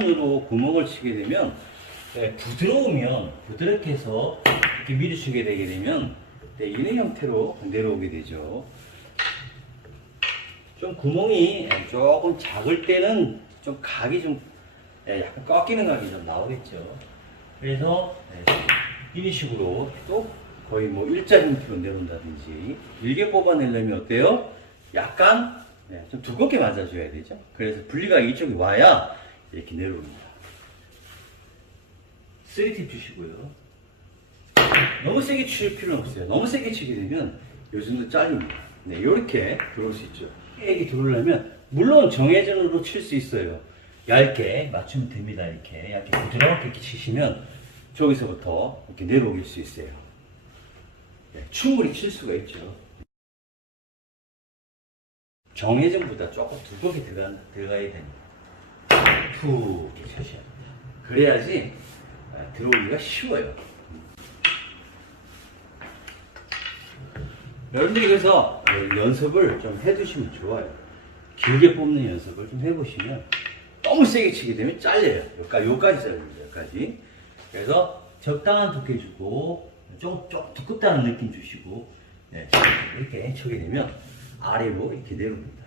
손으로 구멍을 치게 되면 네, 부드러우면 부드럽게 해서 이렇게 밀어주게 되게 되면 네, 이런 형태로 내려오게 되죠. 좀 구멍이 조금 작을 때는 좀 각이 좀 예, 약간 꺾이는 각이 좀 나오겠죠. 그래서 네, 이런 식으로 또 거의 뭐 일자 형태로 내려온다든지 길게 뽑아내려면 어때요? 약간 네, 좀 두껍게 맞아줘야 되죠. 그래서 분리가 이쪽이 와야 이렇게 내려옵니다. 3팁 주시고요. 너무 세게 칠 필요는 없어요. 너무 세게 치게 되면 요 정도 잘립니다. 네, 이렇게 들어올 수 있죠. 세게 들어오려면 물론 정회전으로 칠 수 있어요. 얇게 맞추면 됩니다. 이렇게 얇게 부드럽게 이렇게 치시면 저기서부터 이렇게 내려올 수 있어요. 네, 충분히 칠 수가 있죠. 정회전보다 조금 두껍게 들어가, 들어가야 됩니다. 푹 쳐셔야 됩니다. 그래야지 아, 들어오기가 쉬워요. 여러분들이 그래서 연습을 좀 해두시면 좋아요. 길게 뽑는 연습을 좀 해보시면 너무 세게 치게 되면 잘려요. 여기까지, 여기까지 잘립니다. 여기까지. 그래서 적당한 두께 주고 조금, 조금 두껍다는 느낌 주시고 네, 이렇게 쳐게 되면 아래로 이렇게 내려옵니다.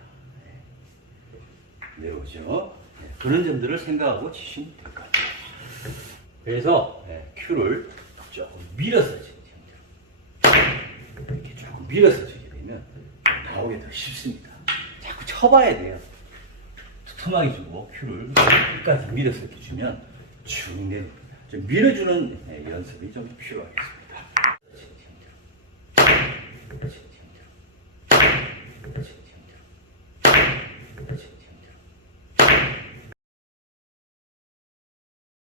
네. 내려오죠. 네, 그런 점들을 생각하고 치시면 될 것 같아요. 그래서 네, 큐를 조금 밀어서 치는 형태로 이렇게 조금 밀어서 치게 되면 나오기 더 쉽습니다. 자꾸 쳐봐야 돼요. 두툼하게 주고 큐를 끝까지 밀어서 이렇게 주면. 좀 밀어주는 네, 연습이 좀 필요하겠습니다.